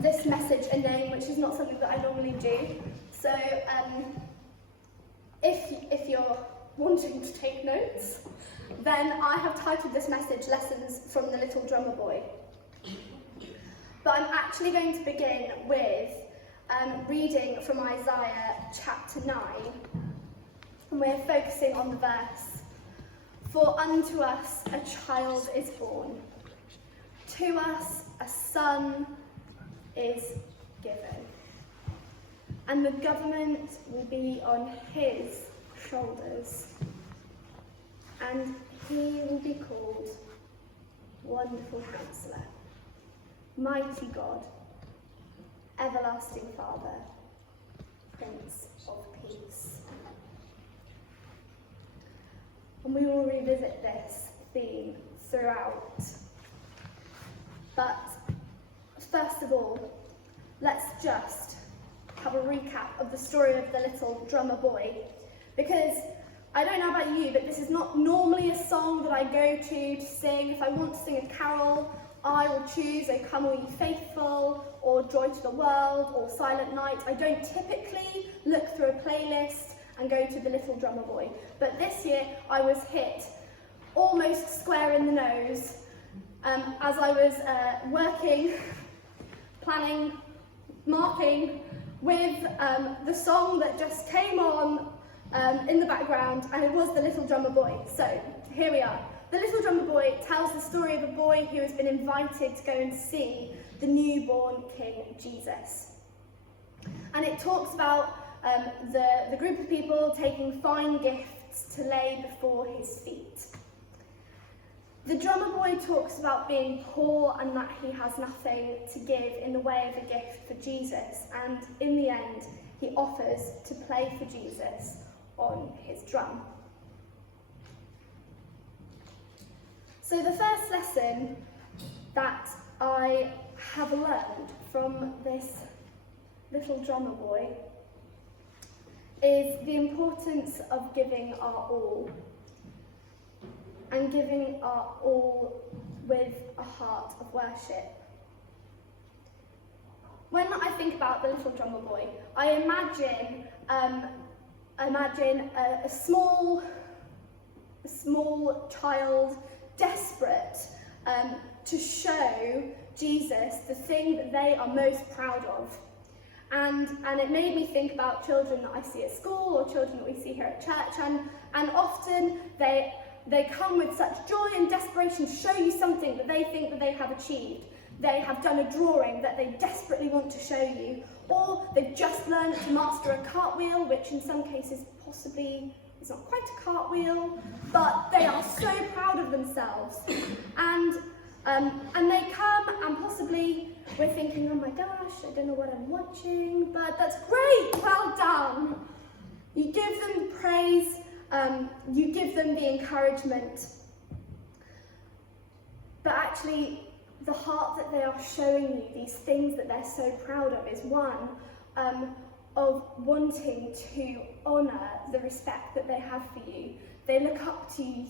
this message a name, which is not something that I normally do. So if you're wanting to take notes, then I have titled this message Lessons from the Little Drummer Boy. But I'm actually going to begin with reading from Isaiah chapter 9, and we're focusing on the verse, "For unto us a child is born, to us a son is given, and the government will be on his shoulders, and he will be called Wonderful Counselor, Mighty God, Everlasting Father, Prince of Peace." And we will revisit this theme throughout. But first of all, let's just have a recap of the story of the little drummer boy, because I don't know about you, but this is not normally a song that I go to sing. If I want to sing a carol, I will choose O Come All Ye Faithful, or Joy to the World, or Silent Night. I don't typically look through a playlist and go to the little drummer boy. But this year I was hit almost square in the nose as I was working, planning, marking with the song that just came on in the background, and it was the little drummer boy. So here we are. The Little Drummer Boy tells the story of a boy who has been invited to go and see the newborn King Jesus. And it talks about the group of people taking fine gifts to lay before his feet. The drummer boy talks about being poor and that he has nothing to give in the way of a gift for Jesus, and in the end he offers to play for Jesus on his drum. So the first lesson that I have learned from this little drummer boy is the importance of giving our all, and giving our all with a heart of worship. When I think about the little drummer boy, I imagine a small child desperate to show Jesus the thing that they are most proud of. And it made me think about children that I see at school, or children that we see here at church, and often they come with such joy and desperation to show you something that they think that they have achieved. They have done a drawing that they desperately want to show you, or they've just learned to master a cartwheel, which in some cases possibly is not quite a cartwheel, but they are so proud of themselves. And they come, and possibly we're thinking, oh my gosh, I don't know what I'm watching, but that's great, well done. You give them praise, you give them the encouragement. But actually, the heart that they are showing you, these things that they're so proud of, is one of wanting to honour the respect that they have for you. They look up to you,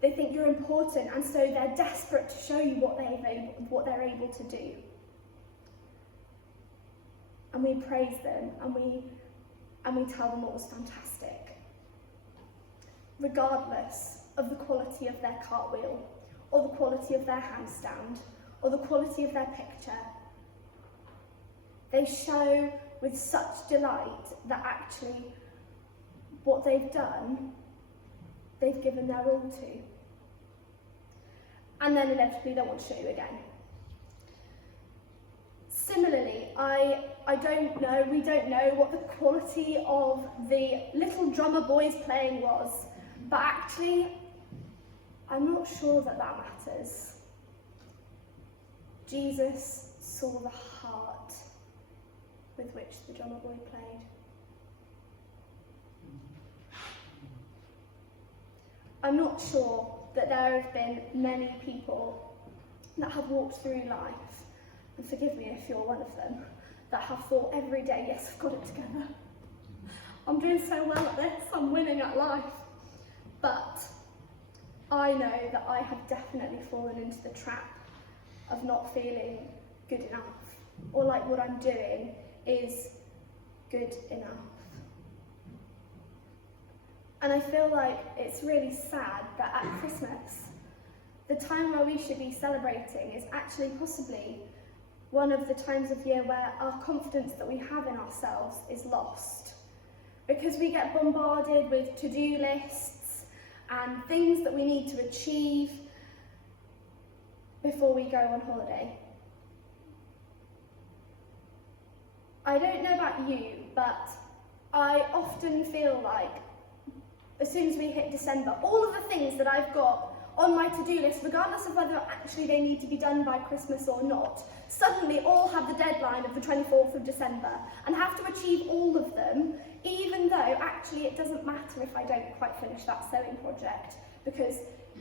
they think you're important, and so they're desperate to show you what they're able to do. And we praise them, and we tell them what was fantastic, regardless of the quality of their cartwheel, or the quality of their handstand, or the quality of their picture. They show with such delight that actually what they've done, they've given their all to. And then inevitably they want to show you again. Similarly, we don't know what the quality of the little drummer boy's playing was, but actually, I'm not sure that matters. Jesus saw the heart with which the drummer boy played. I'm not sure that there have been many people that have walked through life, and forgive me if you're one of them, that have thought every day, yes, I've got it together. I'm doing so well at this, I'm winning at life. But I know that I have definitely fallen into the trap of not feeling good enough, or like what I'm doing is good enough. And I feel like it's really sad that at Christmas, the time where we should be celebrating is actually possibly one of the times of year where our confidence that we have in ourselves is lost. Because we get bombarded with to-do lists and things that we need to achieve before we go on holiday. I don't know about you, but I often feel like as soon as we hit December, all of the things that I've got on my to-do list, regardless of whether actually they need to be done by Christmas or not, suddenly all have the deadline of the 24th of December and have to achieve all of them, even though actually it doesn't matter if I don't quite finish that sewing project, because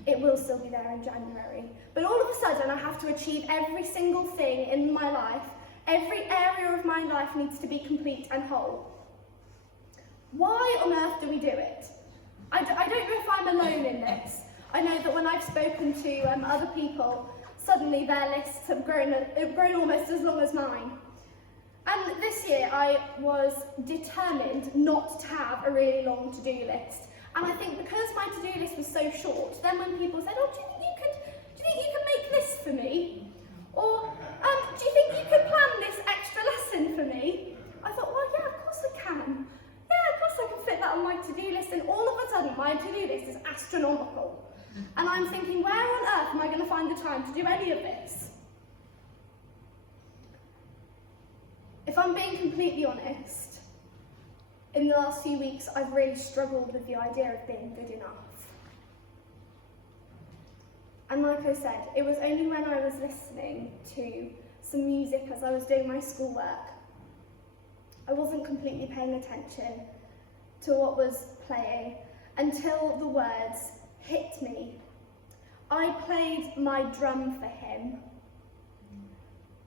it will still be there in January. But all of a sudden I have to achieve every single thing in my life. Every area of my life needs to be complete and whole. Why on earth do we do it? I don't know if I'm alone in this. I know that when I've spoken to other people, suddenly their lists have grown almost as long as mine. And this year I was determined not to have a really long to-do list. And I think because my to-do list was so short, then when people said, oh, do you think you can make this for me? Or, do you think you could plan this extra lesson for me? I thought, well, yeah, of course I can. Yeah, of course I can fit that on my to-do list. And all of a sudden, my to-do list is astronomical. And I'm thinking, where on earth am I going to find the time to do any of this? If I'm being completely honest, in the last few weeks, I've really struggled with the idea of being good enough. And like I said, it was only when I was listening to some music as I was doing my schoolwork, I wasn't completely paying attention to what was playing until the words hit me. I played my drum for him.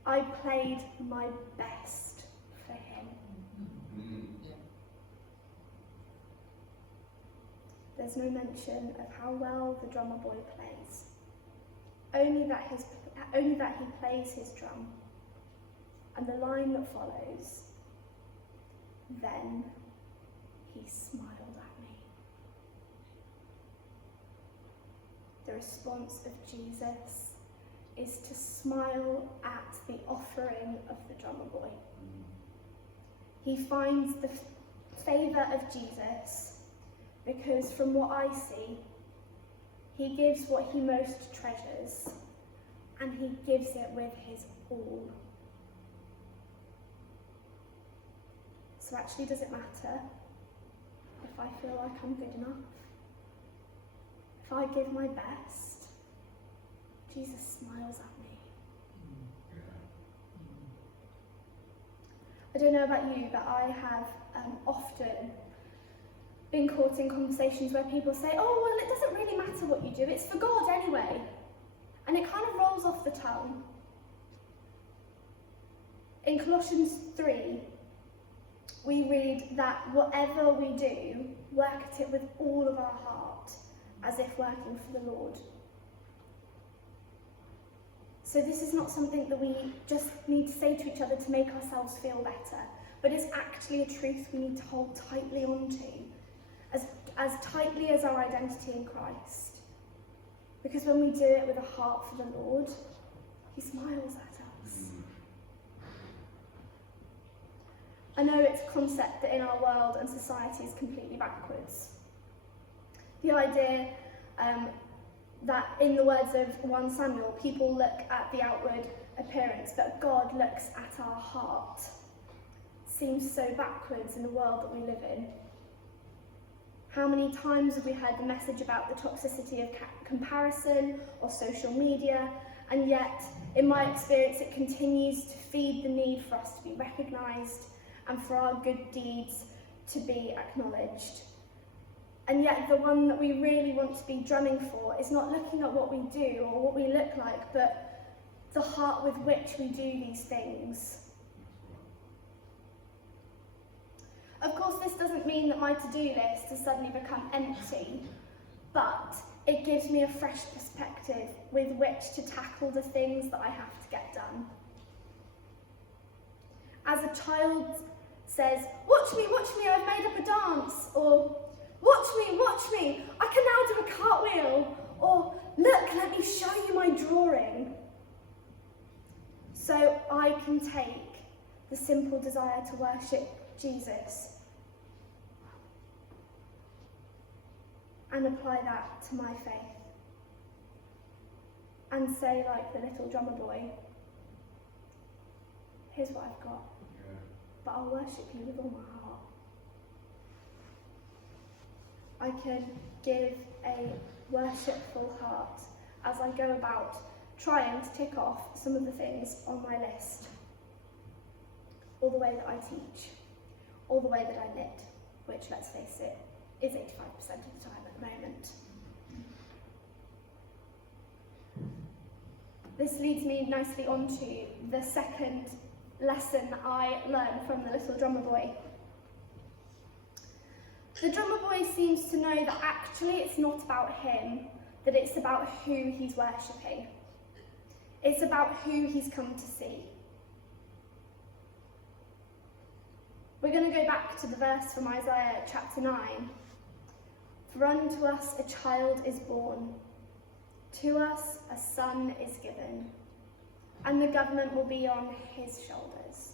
I played my best for him. There's no mention of how well the drummer boy plays. Only that he plays his drum. And the line that follows, then he smiled at me. The response of Jesus is to smile at the offering of the drummer boy. He finds the favour of Jesus because from what I see, he gives what he most treasures and he gives it with his all. So actually, does it matter if I feel like I'm good enough? If I give my best, Jesus smiles at me. I don't know about you, but I have often been caught in conversations where people say, oh, well, it doesn't really matter what you do, it's for God anyway. And it kind of rolls off the tongue. In Colossians 3, we read that whatever we do, work at it with all of our heart, as if working for the Lord. So this is not something that we just need to say to each other to make ourselves feel better, but it's actually a truth we need to hold tightly onto, as tightly as our identity in Christ. Because when we do it with a heart for the Lord, he smiles at us. I know it's a concept that in our world and society is completely backwards. The idea that in the words of 1 Samuel, people look at the outward appearance, but God looks at our heart, seems so backwards in the world that we live in. How many times have we heard the message about the toxicity of comparison or social media, and yet, in my experience, it continues to feed the need for us to be recognised and for our good deeds to be acknowledged. And yet the one that we really want to be drumming for is not looking at what we do or what we look like, but the heart with which we do these things. Of course, this doesn't mean that my to-do list has suddenly become empty, but it gives me a fresh perspective with which to tackle the things that I have to get done. As a child says, watch me, I've made up a dance, or watch me, I can now do a cartwheel, or look, let me show you my drawing. So I can take the simple desire to worship Jesus and apply that to my faith and say, like the little drummer boy, here's what I've got, but I'll worship you with all my heart. I can give a worshipful heart as I go about trying to tick off some of the things on my list. All the way that I teach, all the way that I knit, which, let's face it, is 85% of the time at the moment. This leads me nicely on to the second lesson I learned from the little drummer boy. The drummer boy seems to know that actually it's not about him, that it's about who he's worshipping. It's about who he's come to see. We're going to go back to the verse from Isaiah chapter 9. For unto us a child is born, to us a son is given, and the government will be on his shoulders.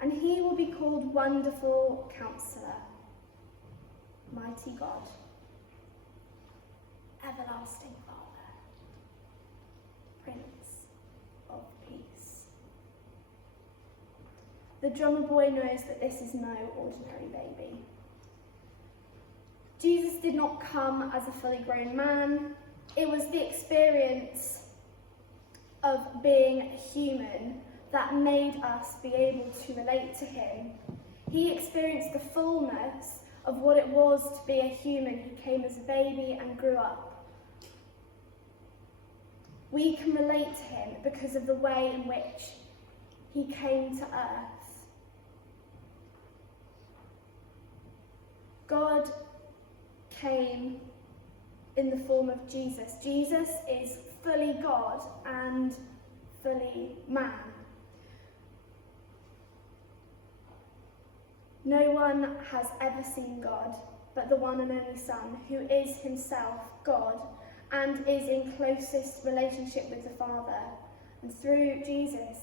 And he will be called Wonderful Counselor, Mighty God, Everlasting Father, Prince of Peace. The drummer boy knows that this is no ordinary baby. Jesus did not come as a fully grown man. It was the experience of being human that made us be able to relate to him. He experienced the fullness of what it was to be a human who came as a baby and grew up. We can relate to him because of the way in which he came to earth. God came in the form of Jesus. Jesus is fully God and fully man. No one has ever seen God but the one and only Son, who is himself God and is in closest relationship with the Father. And through Jesus,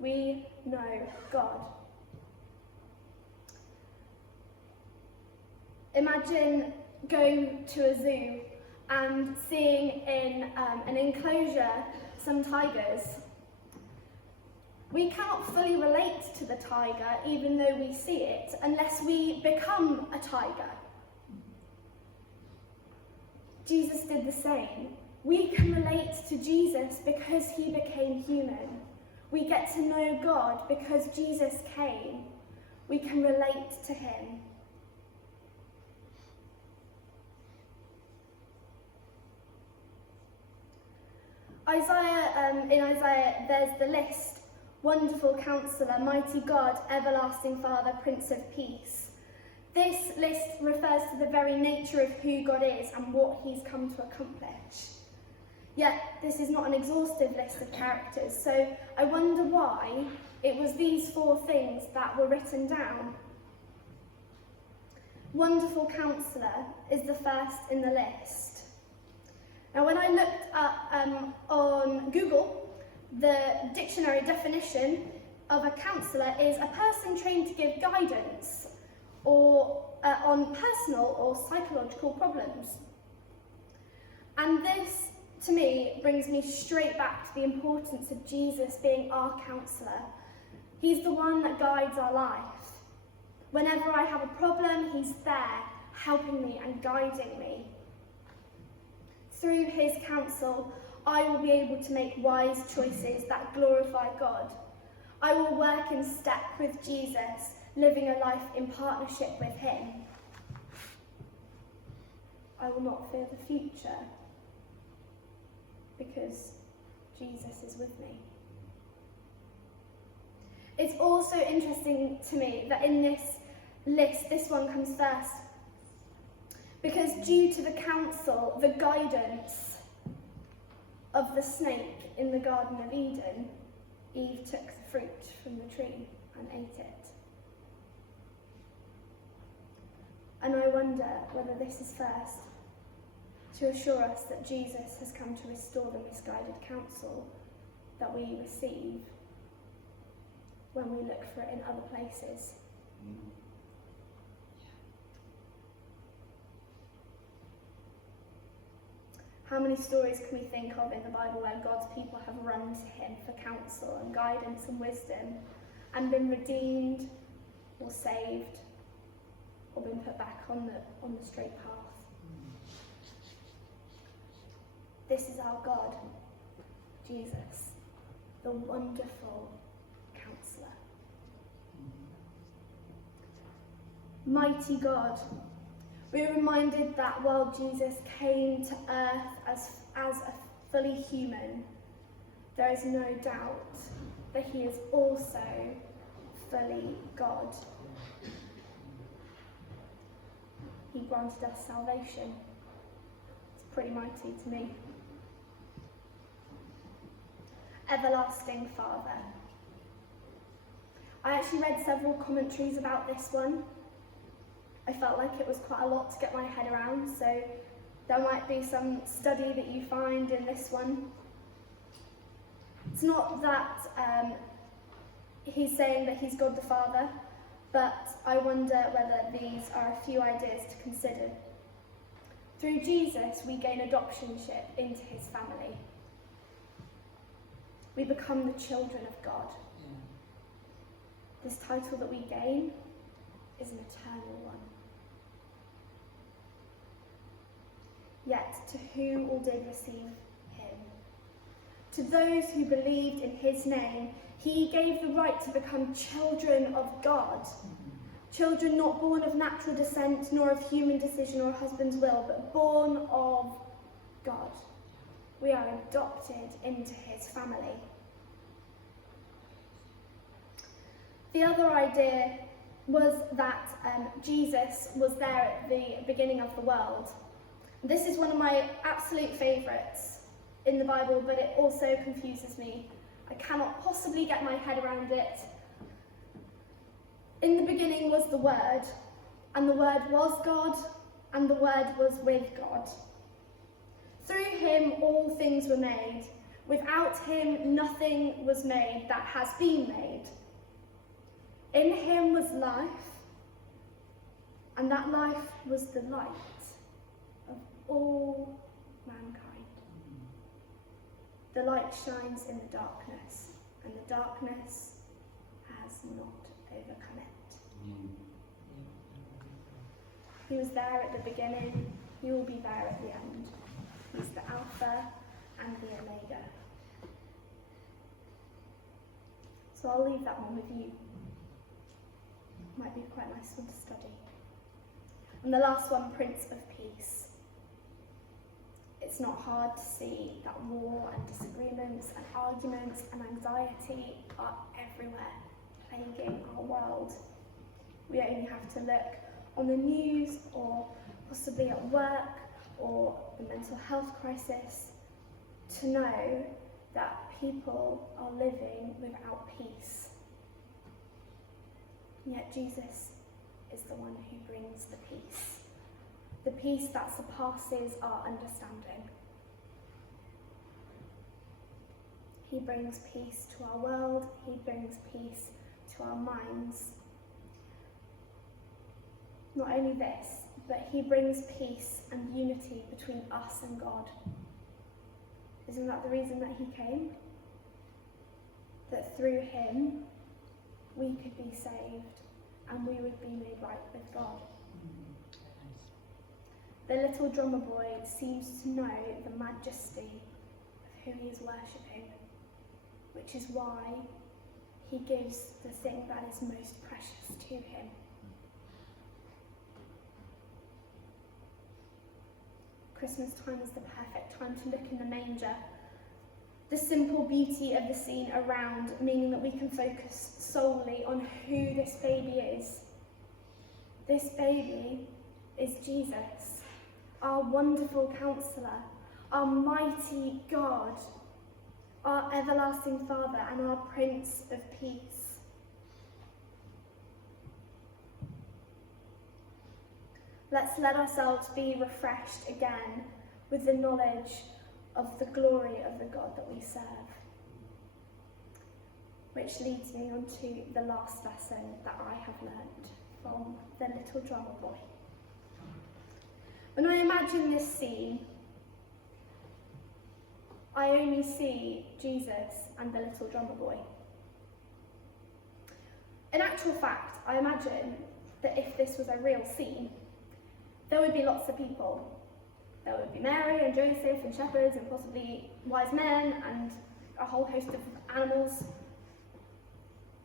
we know God. Imagine going to a zoo and seeing in an enclosure some tigers. We cannot fully relate to the tiger, even though we see it, unless we become a tiger. Jesus did the same. We can relate to Jesus because he became human. We get to know God because Jesus came. We can relate to him. In Isaiah, there's the list: Wonderful Counselor, Mighty God, Everlasting Father, Prince of Peace. This list refers to the very nature of who God is and what he's come to accomplish. Yet, this is not an exhaustive list of characters, so I wonder why it was these 4 things that were written down. Wonderful Counselor is the first in the list. Now, when I looked up on Google, the dictionary definition of a counsellor is a person trained to give guidance or on personal or psychological problems. And this, to me, brings me straight back to the importance of Jesus being our counsellor. He's the one that guides our life. Whenever I have a problem, he's there, helping me and guiding me. Through his counsel, I will be able to make wise choices that glorify God. I will work in step with Jesus, living a life in partnership with him. I will not fear the future because Jesus is with me. It's also interesting to me that in this list, this one comes first, because due to the counsel, the guidance of the snake in the Garden of Eden, Eve took the fruit from the tree and ate it. And I wonder whether this is first to assure us that Jesus has come to restore the misguided counsel that we receive when we look for it in other places. How many stories can we think of in the Bible where God's people have run to him for counsel and guidance and wisdom and been redeemed or saved or been put back on the straight path? This is our God, Jesus, the wonderful Counselor. Mighty God, we are reminded that while Jesus came to earth as a fully human, there is no doubt that he is also fully God. He granted us salvation. It's pretty mighty to me. Everlasting Father. I actually read several commentaries about this one. I felt like it was quite a lot to get my head around, so there might be some study that you find in this one. It's not that he's saying that he's God the Father, but I wonder whether these are a few ideas to consider. Through Jesus, we gain adoptionship into his family. We become the children of God. This title that we gain is an eternal one. Yet, to whom all did receive him? To those who believed in his name, he gave the right to become children of God. Children not born of natural descent, nor of human decision or husband's will, but born of God. We are adopted into his family. The other idea was that Jesus was there at the beginning of the world. This is one of my absolute favourites in the Bible, but it also confuses me. I cannot possibly get my head around it. In the beginning was the Word, and the Word was God, and the Word was with God. Through him all things were made. Without him nothing was made that has been made. In him was life, and that life was the light of all mankind. The light shines in the darkness, and the darkness has not overcome it. He was there at the beginning, he will be there at the end. He's the Alpha and the Omega. So I'll leave that one with you. Might be quite a nice one to study. And the last one, Prince of Peace. It's not hard to see that war and disagreements and arguments and anxiety are everywhere, plaguing our world. We only have to look on the news or possibly at work or the mental health crisis to know that people are living without peace. Yet Jesus is the one who brings the peace that surpasses our understanding. He brings peace to our world, he brings peace to our minds. Not only this, but he brings peace and unity between us and God. Isn't that the reason that he came? That through him we could be saved and we would be made right with God. The little drummer boy seems to know the majesty of who he is worshipping, which is why he gives the thing that is most precious to him. Christmas time is the perfect time to look in the manger. The simple beauty of the scene around, meaning that we can focus solely on who this baby is. This baby is Jesus, our wonderful Counselor, our mighty God, our everlasting Father, and our Prince of Peace. Let's let ourselves be refreshed again with the knowledge of the glory of the God that we serve. Which leads me on to the last lesson that I have learned from the little drummer boy. When I imagine this scene, I only see Jesus and the little drummer boy. In actual fact, I imagine that if this was a real scene, there would be lots of people. There would be Mary and Joseph and shepherds and possibly wise men and a whole host of animals.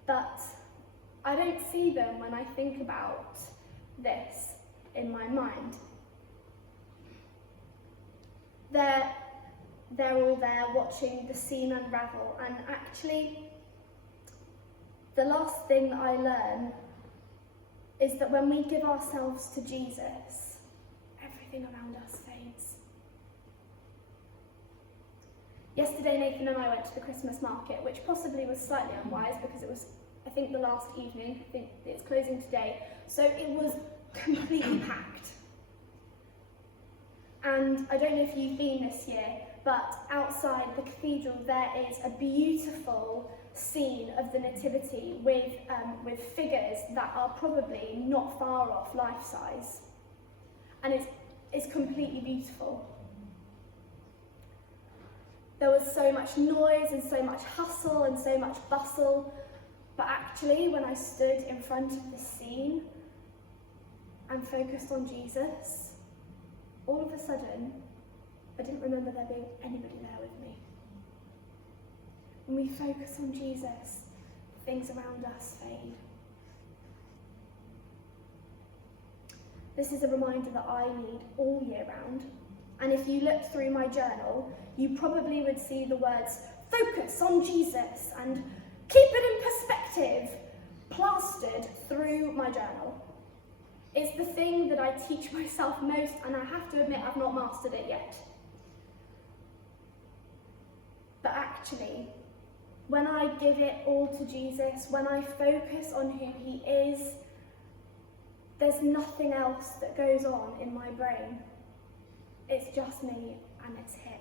But I don't see them when I think about this in my mind. They're all there watching the scene unravel, and actually the last thing that I learn is that when we give ourselves to Jesus, everything around us fades. Yesterday, Nathan and I went to the Christmas market, which possibly was slightly unwise because it was, I think, the last evening. I think it's closing today. So it was completely packed. And I don't know if you've been this year, but outside the cathedral there is a beautiful scene of the Nativity with figures that are probably not far off life-size. And it's completely beautiful. There was so much noise and so much hustle and so much bustle, but actually when I stood in front of the scene and focused on Jesus, all of a sudden, I didn't remember there being anybody there with me. When we focus on Jesus, things around us fade. This is a reminder that I need all year round. And if you look through my journal, you probably would see the words, focus on Jesus, and keep it in perspective, plastered through my journal. It's the thing that I teach myself most, and I have to admit I've not mastered it yet. But actually, when I give it all to Jesus, when I focus on who he is, there's nothing else that goes on in my brain. It's just me and it's him.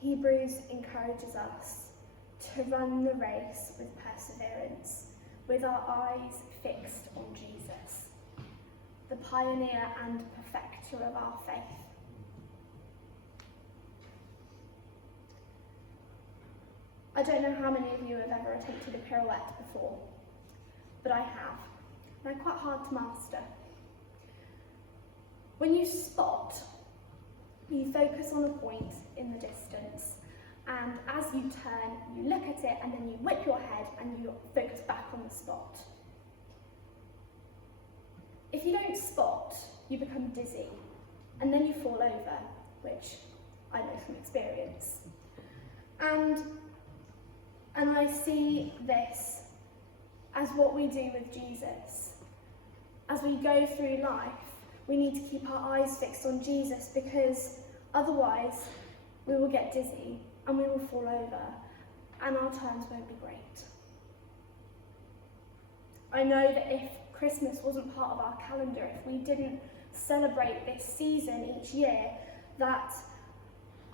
Hebrews encourages us to run the race with perseverance, with our eyes fixed on Jesus, the pioneer and perfecter of our faith. I don't know how many of you have ever attempted a pirouette before, but I have. They're quite hard to master. When you spot, you focus on a point in the distance, and as you turn, you look at it, and then you whip your head and you focus back on the spot. If you don't spot, you become dizzy, and then you fall over, which I know from experience. And I see this as what we do with Jesus. As we go through life, we need to keep our eyes fixed on Jesus, because otherwise we will get dizzy and we will fall over and our turns won't be great. I know that if Christmas wasn't part of our calendar, if we didn't celebrate this season each year, that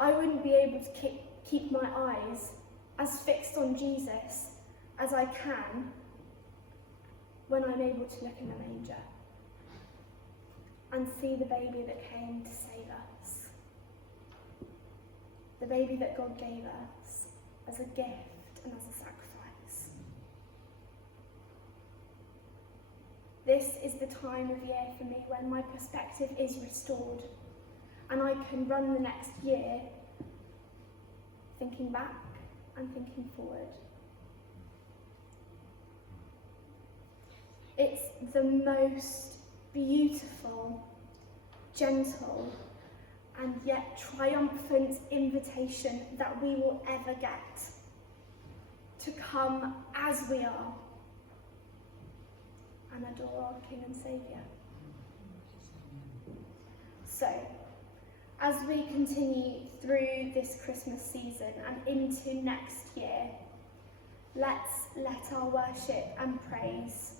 I wouldn't be able to keep my eyes as fixed on Jesus as I can when I'm able to look in the manger and see the baby that came to save us. The baby that God gave us as a gift and as a sacrifice. This is the time of year for me when my perspective is restored and I can run the next year thinking back and thinking forward. It's the most beautiful, gentle, and yet triumphant invitation that we will ever get to come as we are and adore our King and Saviour. So, as we continue through this Christmas season and into next year, Let our worship and praise,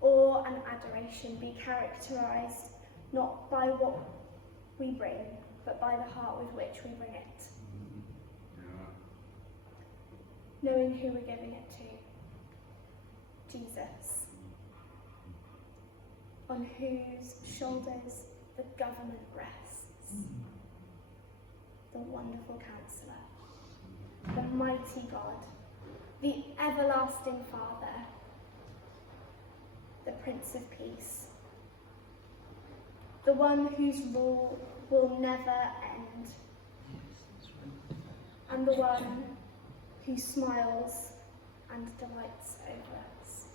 awe and adoration be characterised not by what we bring, but by the heart with which we bring it. Knowing who we're giving it to, Jesus, on whose shoulders the government rests, the wonderful Counselor, the mighty God, the everlasting Father, the Prince of Peace, the one whose rule will never end, and the one who smiles and delights over us.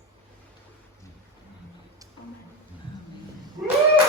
Amen.